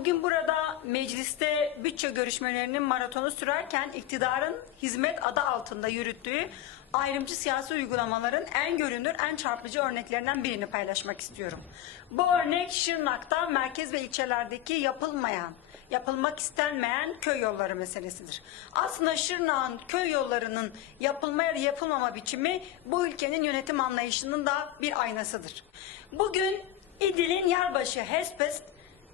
Bugün burada mecliste bütçe görüşmelerinin maratonu sürerken iktidarın hizmet adı altında yürüttüğü ayrımcı siyasi uygulamaların en görünür, en çarpıcı örneklerinden birini paylaşmak istiyorum. Bu örnek Şırnak'ta merkez ve ilçelerdeki yapılmayan, yapılmak istenmeyen köy yolları meselesidir. Aslında Şırnak'ın köy yollarının yapılma ya da yapılmama biçimi bu ülkenin yönetim anlayışının da bir aynasıdır. Bugün İdil'in Yarbaşı Hespest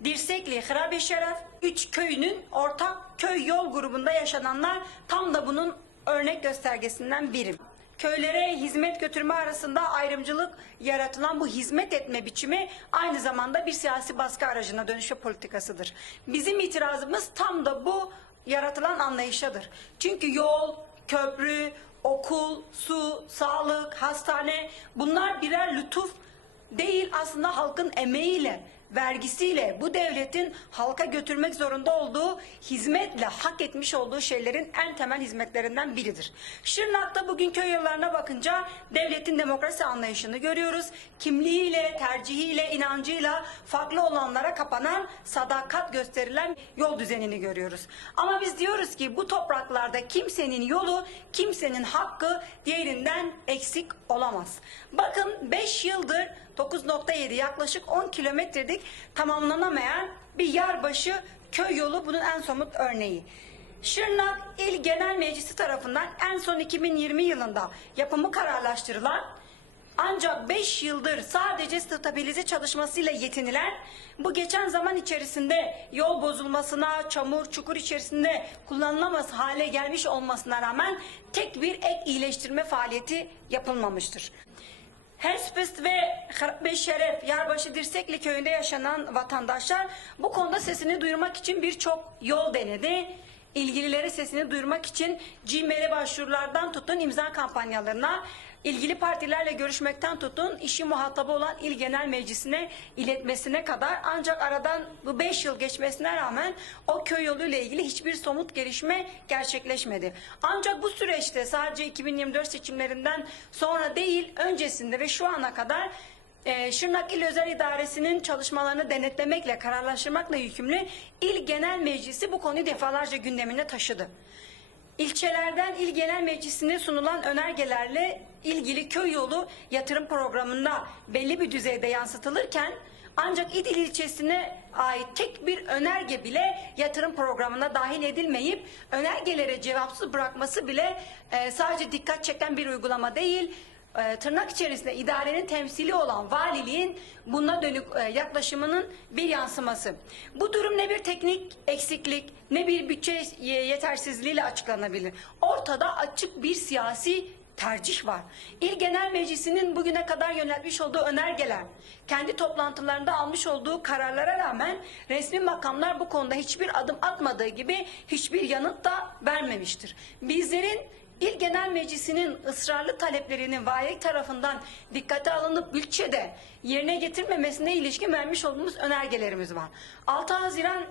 Dirsekli, Hırabi Şeref, üç köyünün ortak köy yol grubunda yaşananlar tam da bunun örnek göstergesinden biri. Köylere hizmet götürme arasında ayrımcılık yaratılan bu hizmet etme biçimi aynı zamanda bir siyasi baskı aracına dönüşme politikasıdır. Bizim itirazımız tam da bu yaratılan anlayışadır. Çünkü yol, köprü, okul, su, sağlık, hastane bunlar birer lütuf değil aslında halkın emeğiyle, vergisiyle bu devletin halka götürmek zorunda olduğu hizmetle hak etmiş olduğu şeylerin en temel hizmetlerinden biridir. Şırnak'ta bugün köy yollarına bakınca devletin demokrasi anlayışını görüyoruz. Kimliğiyle, tercihiyle, inancıyla farklı olanlara kapanan, sadakat gösterilen yol düzenini görüyoruz. Ama biz diyoruz ki bu topraklarda kimsenin yolu, kimsenin hakkı diğerinden eksik olamaz. Bakın 5 yıldır 9.7 yaklaşık 10 kilometredik tamamlanamayan bir yarbaşı köy yolu bunun en somut örneği. Şırnak İl Genel Meclisi tarafından en son 2020 yılında yapımı kararlaştırılan ancak 5 yıldır sadece stabilize çalışmasıyla yetinilen bu geçen zaman içerisinde yol bozulmasına, çamur, çukur içerisinde kullanılamaz hale gelmiş olmasına rağmen tek bir ek iyileştirme faaliyeti yapılmamıştır. Hespest ve Harbe Şeref, Yarbaşı Dirsekli köyünde yaşanan vatandaşlar bu konuda sesini duyurmak için birçok yol denedi. İlgilileri sesini duyurmak için CİMER'e başvurulardan tutun imza kampanyalarına, ilgili partilerle görüşmekten tutun işi muhatabı olan İl Genel Meclisi'ne iletmesine kadar ancak aradan bu 5 yıl geçmesine rağmen o köy yoluyla ilgili hiçbir somut gelişme gerçekleşmedi. Ancak bu süreçte sadece 2024 seçimlerinden sonra değil öncesinde ve şu ana kadar e, Şırnak İl Özel İdaresi'nin çalışmalarını denetlemekle, kararlaştırmakla yükümlü İl Genel Meclisi bu konuyu defalarca gündemine taşıdı. İlçelerden İl Genel Meclisi'ne sunulan önergelerle ilgili köy yolu yatırım programında belli bir düzeyde yansıtılırken ancak İdil ilçesine ait tek bir önerge bile yatırım programına dahil edilmeyip önergelere cevapsız bırakması bile e, sadece dikkat çeken bir uygulama değil, e, tırnak içerisinde idarenin temsili olan valiliğin buna dönük e, yaklaşımının bir yansıması. Bu durum ne bir teknik eksiklik ne bir bütçe yetersizliğiyle açıklanabilir. Ortada açık bir siyasi tercih var. İl Genel Meclisi'nin bugüne kadar yöneltmiş olduğu önergeler, kendi toplantılarında almış olduğu kararlara rağmen resmi makamlar bu konuda hiçbir adım atmadığı gibi hiçbir yanıt da vermemiştir. Bizlerin İl Genel Meclisi'nin ısrarlı taleplerinin vali tarafından dikkate alınıp bütçede yerine getirmemesine ilişkin vermiş olduğumuz önergelerimiz var. 6 Haziran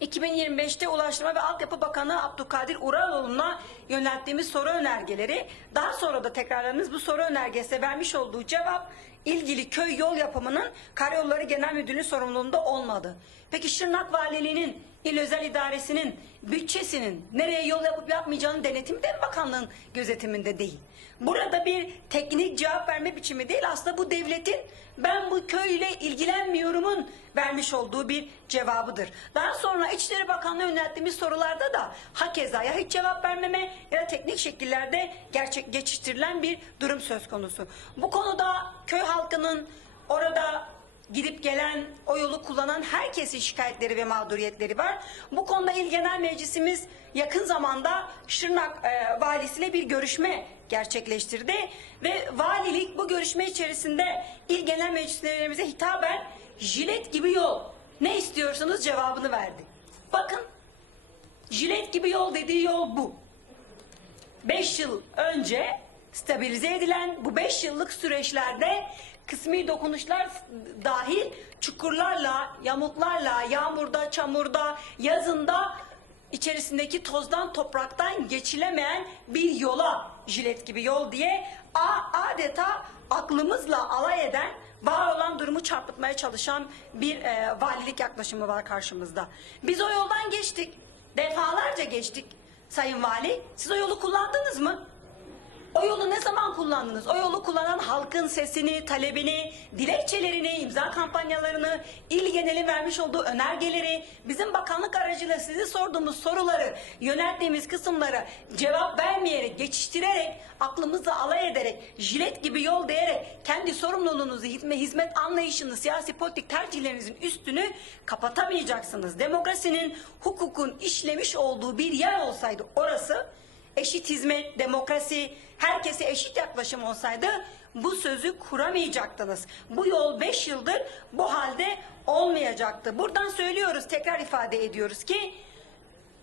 2025'te Ulaştırma ve Altyapı Bakanı Abdülkadir Uraloğlu'na yönelttiğimiz soru önergeleri, daha sonra da tekrarladığımız bu soru önergesine vermiş olduğu cevap ilgili köy yol yapımının Karayolları Genel Müdürlüğü sorumluluğunda olmadı. Peki Şırnak Valiliğinin, İl Özel İdaresi'nin, bütçesinin nereye yol yapıp yapmayacağının denetimi de bakanlığın gözetiminde değil. Burada bir teknik cevap verme biçimi değil aslında bu devletin ben bu köyle ilgilenmiyorumun vermiş olduğu bir cevabıdır. Daha sonra İçişleri Bakanlığı yönelttiğimiz sorularda da hakeza ya hiç cevap vermeme ya da teknik şekillerde gerçek geçiştirilen bir durum söz konusu. Bu konuda köy halkının orada gidip gelen, o yolu kullanan herkesin şikayetleri ve mağduriyetleri var. Bu konuda İl Genel Meclisimiz yakın zamanda Şırnak e, valisiyle bir görüşme gerçekleştirdi ve valilik bu görüşme içerisinde İl Genel Meclislerimize hitaben jilet gibi yol ne istiyorsanız cevabını verdi. Bakın jilet gibi yol dediği yol bu. 5 yıl önce stabilize edilen bu 5 yıllık süreçlerde kısmi dokunuşlar dahil çukurlarla, yamuklarla, yağmurda, çamurda, yazında içerisindeki tozdan topraktan geçilemeyen bir yola jilet gibi yol diye adeta aklımızla alay eden var olan durumu çarpıtmaya çalışan bir e, valilik yaklaşımı var karşımızda. Biz o yoldan geçtik. Defalarca geçtik Sayın Vali. Siz o yolu kullandınız mı? O yolu ne zaman kullandınız? O yolu kullanan halkın sesini, talebini, dilekçelerini, imza kampanyalarını, il geneli vermiş olduğu önergeleri, bizim bakanlık aracıyla size sorduğumuz soruları, yönelttiğimiz kısımlara cevap vermeyerek, geçiştirerek, aklımızla alay ederek, jilet gibi yol değerek, kendi sorumluluğunuzu, hizmet anlayışını, siyasi politik tercihlerinizin üstünü kapatamayacaksınız. Demokrasinin, hukukun işlemiş olduğu bir yer olsaydı orası, eşit hizmet, demokrasi, herkese eşit yaklaşım olsaydı bu sözü kuramayacaktınız. Bu yol 5 yıldır bu halde olmayacaktı. Buradan söylüyoruz, tekrar ifade ediyoruz ki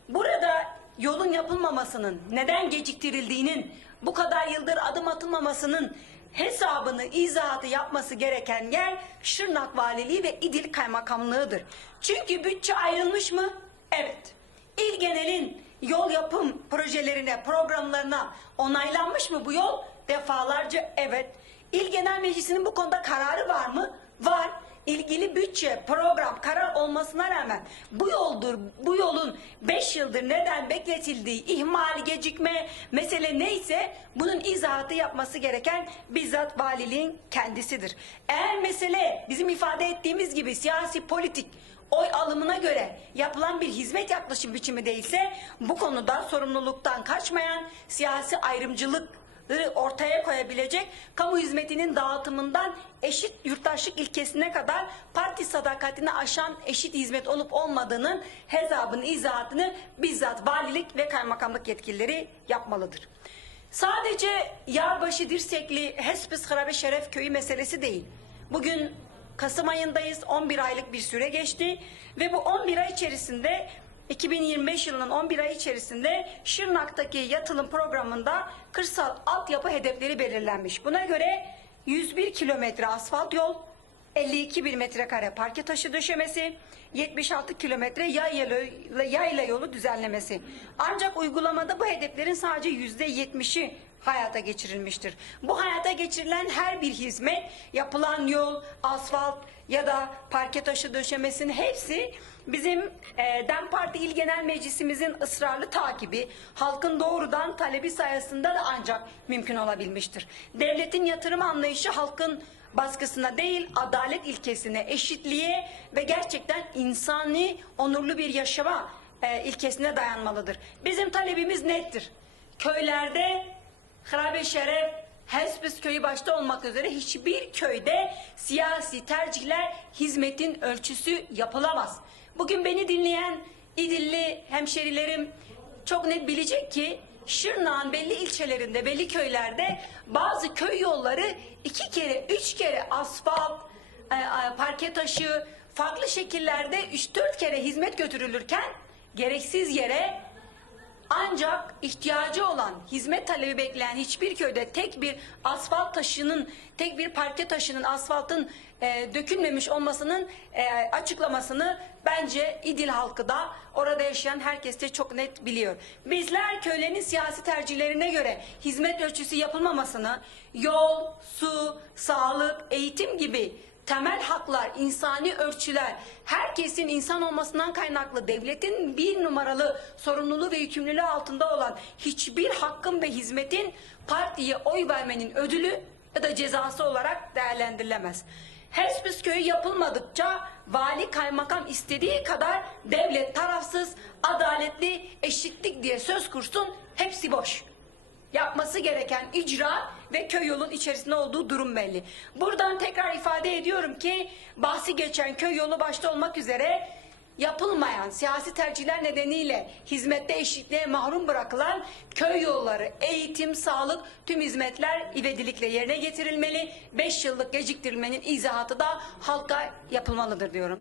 burada yolun yapılmamasının, neden geciktirildiğinin, bu kadar yıldır adım atılmamasının hesabını, izahatı yapması gereken yer Şırnak Valiliği ve İdil Kaymakamlığı'dır. Çünkü bütçe ayrılmış mı? Evet. İl genelin yol yapım projelerine, programlarına onaylanmış mı bu yol? Defalarca evet. İl Genel Meclisi'nin bu konuda kararı var mı? Var. İlgili bütçe, program, karar olmasına rağmen bu yoldur, bu yolun 5 yıldır neden bekletildiği, ihmal, gecikme, mesele neyse bunun izahatı yapması gereken bizzat valiliğin kendisidir. Eğer mesele bizim ifade ettiğimiz gibi siyasi, politik, oy alımına göre yapılan bir hizmet yaklaşım biçimi değilse bu konuda sorumluluktan kaçmayan siyasi ayrımcılıkları ortaya koyabilecek kamu hizmetinin dağıtımından eşit yurttaşlık ilkesine kadar parti sadakatini aşan eşit hizmet olup olmadığının hesabını, izahatını bizzat valilik ve kaymakamlık yetkilileri yapmalıdır. Sadece Yarbaşı Dirsekli Hespis Harabe Şeref Köyü meselesi değil. Bugün Kasım ayındayız. 11 aylık bir süre geçti ve bu 11 ay içerisinde 2025 yılının 11 ay içerisinde Şırnak'taki yatılım programında kırsal altyapı hedefleri belirlenmiş. Buna göre 101 kilometre asfalt yol, 52 bin metrekare parke taşı döşemesi, 76 kilometre yayla, yayla yolu düzenlemesi. Ancak uygulamada bu hedeflerin sadece yüzde 70'i hayata geçirilmiştir. Bu hayata geçirilen her bir hizmet, yapılan yol, asfalt ya da parke taşı döşemesinin hepsi bizim e, DEM Parti İl Genel Meclisimizin ısrarlı takibi, halkın doğrudan talebi sayesinde de ancak mümkün olabilmiştir. Devletin yatırım anlayışı halkın baskısına değil, adalet ilkesine, eşitliğe ve gerçekten insani, onurlu bir yaşama e, ilkesine dayanmalıdır. Bizim talebimiz nettir. Köylerde Harabe Şeref, Hespis köyü başta olmak üzere hiçbir köyde siyasi tercihler hizmetin ölçüsü yapılamaz. Bugün beni dinleyen İdilli hemşerilerim çok net bilecek ki Şırnak'ın belli ilçelerinde, belli köylerde bazı köy yolları iki kere, üç kere asfalt, e, parke taşı, farklı şekillerde üç dört kere hizmet götürülürken gereksiz yere ancak ihtiyacı olan, hizmet talebi bekleyen hiçbir köyde tek bir asfalt taşının, tek bir parke taşının, asfaltın e, dökülmemiş olmasının e, açıklamasını bence İdil halkı da orada yaşayan herkes de çok net biliyor. Bizler köylerin siyasi tercihlerine göre hizmet ölçüsü yapılmamasını, yol, su, sağlık, eğitim gibi temel haklar, insani ölçüler, herkesin insan olmasından kaynaklı devletin bir numaralı sorumluluğu ve yükümlülüğü altında olan hiçbir hakkın ve hizmetin partiye oy vermenin ödülü ya da cezası olarak değerlendirilemez. Hespis köyü yapılmadıkça vali kaymakam istediği kadar devlet tarafsız, adaletli, eşitlik diye söz kursun hepsi boş yapması gereken icra ve köy yolun içerisinde olduğu durum belli. Buradan tekrar ifade ediyorum ki bahsi geçen köy yolu başta olmak üzere yapılmayan siyasi tercihler nedeniyle hizmette eşitliğe mahrum bırakılan köy yolları, eğitim, sağlık tüm hizmetler ivedilikle yerine getirilmeli. 5 yıllık geciktirilmenin izahatı da halka yapılmalıdır diyorum.